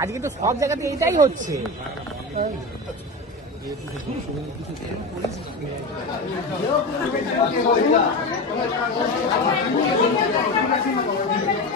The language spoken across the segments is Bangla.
আজকে তো সব জায়গাতে এইটাই হচ্ছে। জন্মদিনে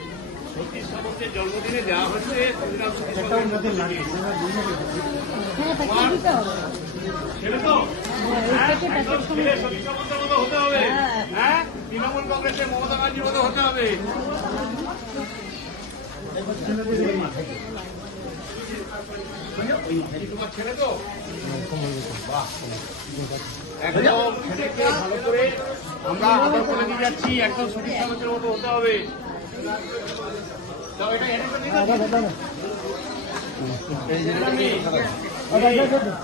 আমরা আদর করে দিয়ে যাচ্ছি একদম সতীশ সামন্তের মতো হতে হবে।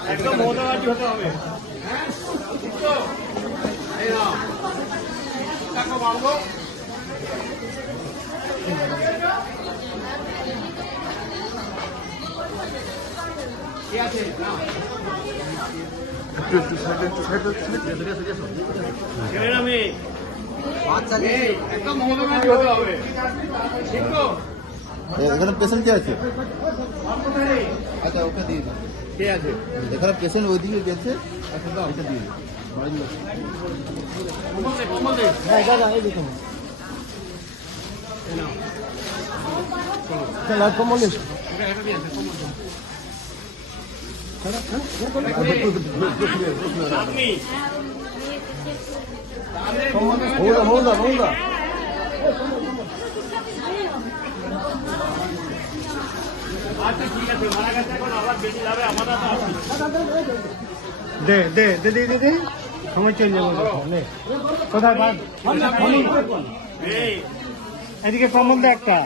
একদম মমতাবাজি হতে হবে হ্যাঁ? এই নাও। টাকা মারবো কি আছে নাও। ছেলে না মেয়ে? মেয়ে, একদম এখানে পেশেন্ট কে আছে? আচ্ছা ওকে দিয়ে দিন কে আছে এখানে পেশেন্ট ওইদিকে গেছে ওকে দিয়ে দিন। কমল হ্যাঁ দাদা, এই দেখুন। এটা এটা দিয়ে আছে কমল আচ্ছা আবার বেশি যাবে আমাদের তো আছে দে দে দে দে দে দে। সময় চলে যাব নে। কোথায় বাদ? এদিকে কমল দে একটা।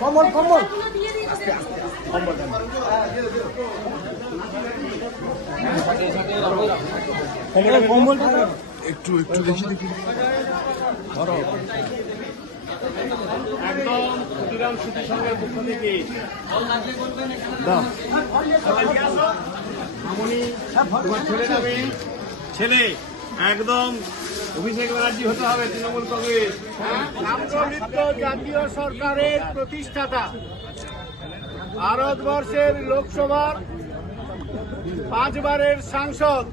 কমল কমল কমল একটু একটু দেখি দেখি। একদম ছেলে একদম অভিষেক ব্যানার্জি হতে হবে তৃণমূল কংগ্রেস। নামগলিত জাতীয় সরকারের প্রতিষ্ঠাতা। ভারতবর্ষের লোকসভার পাঁচবারের সাংসদ।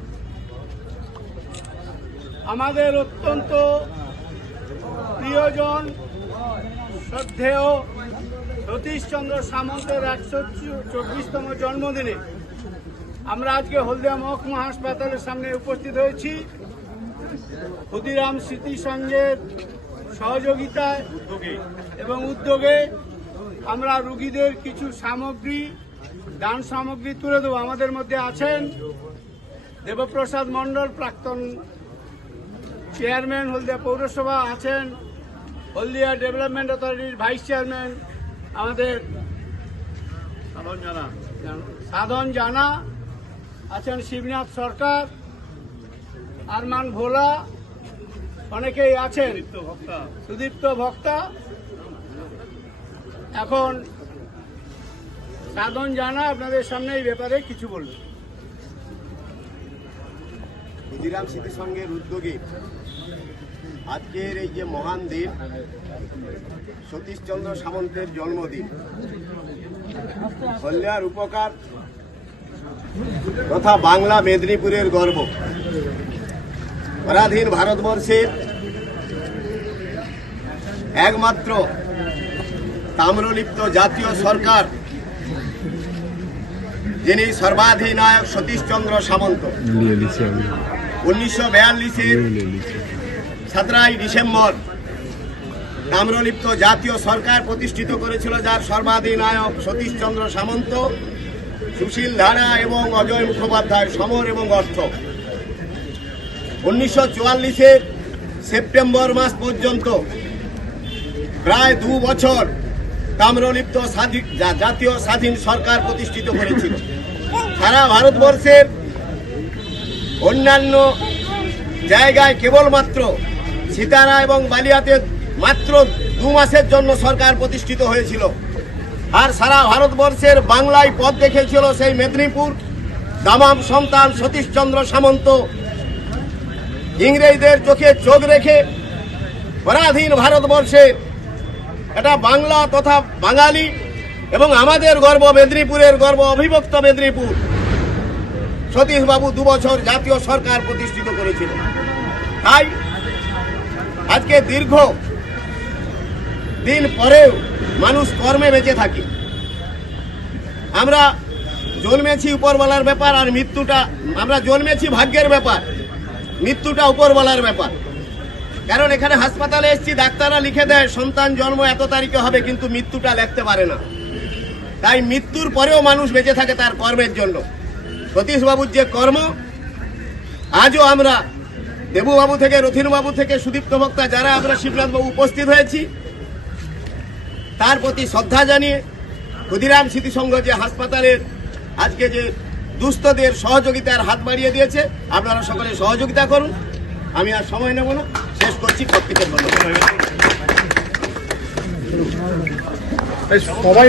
আমাদের অত্যন্ত প্রিয়জন, শ্রদ্ধেয় সতীশচন্দ্র সামন্তের একশো চব্বিশতম জন্মদিনে। আমরা আজকে হলদিয়া মহকুমা হাসপাতালের সামনে উপস্থিত হয়েছি। ক্ষুদিরাম স্মৃতি সংঘের সহযোগিতায় এবং উদ্যোগে আমরা রুগীদের কিছু সামগ্রী, দান সামগ্রী তুলে দেবো। আমাদের মধ্যে আছেন দেবপ্রসাদ মণ্ডল, প্রাক্তন চেয়ারম্যান হলদিয়া পৌরসভা আছেন, হলদিয়া ডেভেলপমেন্ট অথরিটির ভাইস চেয়ারম্যান আমাদের সাধন জানা সাধন জানা আছেন শিবনাথ সরকার। আরমান ভোলা, অনেকেই আছেন। সুদীপ্ত ভক্তা। এখন সাধন জানা, আপনাদের সামনে এই ব্যাপারে কিছু বলবেন। ক্ষুদিরাম স্মৃতি সংঘের উদ্যোগে আজকের এই যে মহান দিন, সতীশচন্দ্র সামন্তের জন্মদিন, কল্যাণ উপকার তথা বাংলা মেদিনীপুরের গর্ব। পরাধীন ভারতবর্ষের একমাত্র তাম্রলিপ্ত জাতীয় সরকার, যিনি সর্বাধিনায়ক সতীশচন্দ্র সামন্ত। উনিশশো বিয়াল্লিশের সতেরোই ডিসেম্বর তাম্রলিপ্ত জাতীয় সরকার প্রতিষ্ঠিত করেছিল, যার সর্বাধিনায়ক সতীশচন্দ্র সামন্ত, সুশীল ধারা এবং অজয় মুখোপাধ্যায় সমর এবং অর্থ। উনিশশো চুয়াল্লিশের সেপ্টেম্বর মাস পর্যন্ত প্রায় দু বছর তাম্রলিপ্ত স্বাধীন জাতীয় স্বাধীন সরকার প্রতিষ্ঠিত করেছিল। সারা ভারতবর্ষের অন্যান্য জায়গায় কেবলমাত্র সীতারা এবং বালিয়াতে মাত্র দু মাসের জন্য সরকার প্রতিষ্ঠিত হয়েছিল। আর সারা ভারতবর্ষের বাংলায় পথ দেখেছিল সেই মেদিনীপুর দামাম সন্তান সতীশচন্দ্র সামন্ত ইংরেজদের চোখে চোখ রেখে পরাধীন ভারতবর্ষের এটা বাংলা তথা বাঙালি এবং আমাদের গর্ব মেদিনীপুরের গর্ব অভিভক্ত মেদিনীপুর। সতীশবাবু দুবছর জাতীয় সরকার প্রতিষ্ঠিত করেছিল। তাই আজকে দীর্ঘ দিন পরেও মানুষ কর্মে বেঁচে থাকে। আমরা জন্মেছি উপরওয়ালার ব্যাপার আর মৃত্যুটা, আমরা জন্মেছি ভাগ্যের ব্যাপার। মৃত্যুটা উপরওয়ালার ব্যাপার। কারণ এখানে হাসপাতালে এসেছি, ডাক্তাররা লিখে দেয়, সন্তান জন্ম এত তারিখে হবে, কিন্তু মৃত্যুটা লিখতে পারে না। তাই মৃত্যুর পরেও মানুষ বেঁচে থাকে তার কর্মের জন্য। সতীশবাবুর যে কর্ম, আজও আমরা দেবুবাবু থেকে, রথিনবাবু থেকে, সুদীপ্ত বক্তা যারা আমরা শিবনাথবাবু উপস্থিত হয়েছি, তার প্রতি শ্রদ্ধা জানিয়ে ক্ষুদিরাম স্মৃতিসংঘ যে হাসপাতালের আজকে যে দুস্থদের সহযোগিতার হাত বাড়িয়ে দিয়েছে। আপনারা সকলে সহযোগিতা করুন। আমি আর সময় নেব না। শেষ করছি প্রত্যেকের সবাই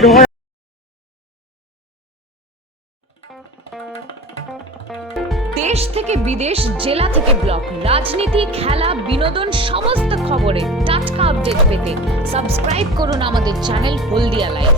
দেশ থেকে বিদেশ জেলা থেকে ব্লক রাজনীতি খেলা বিনোদন সমস্ত খবরে টাটকা আপডেট পেতে সাবস্ক্রাইব করুন আমাদের চ্যানেল হলদিয়া লাইভ।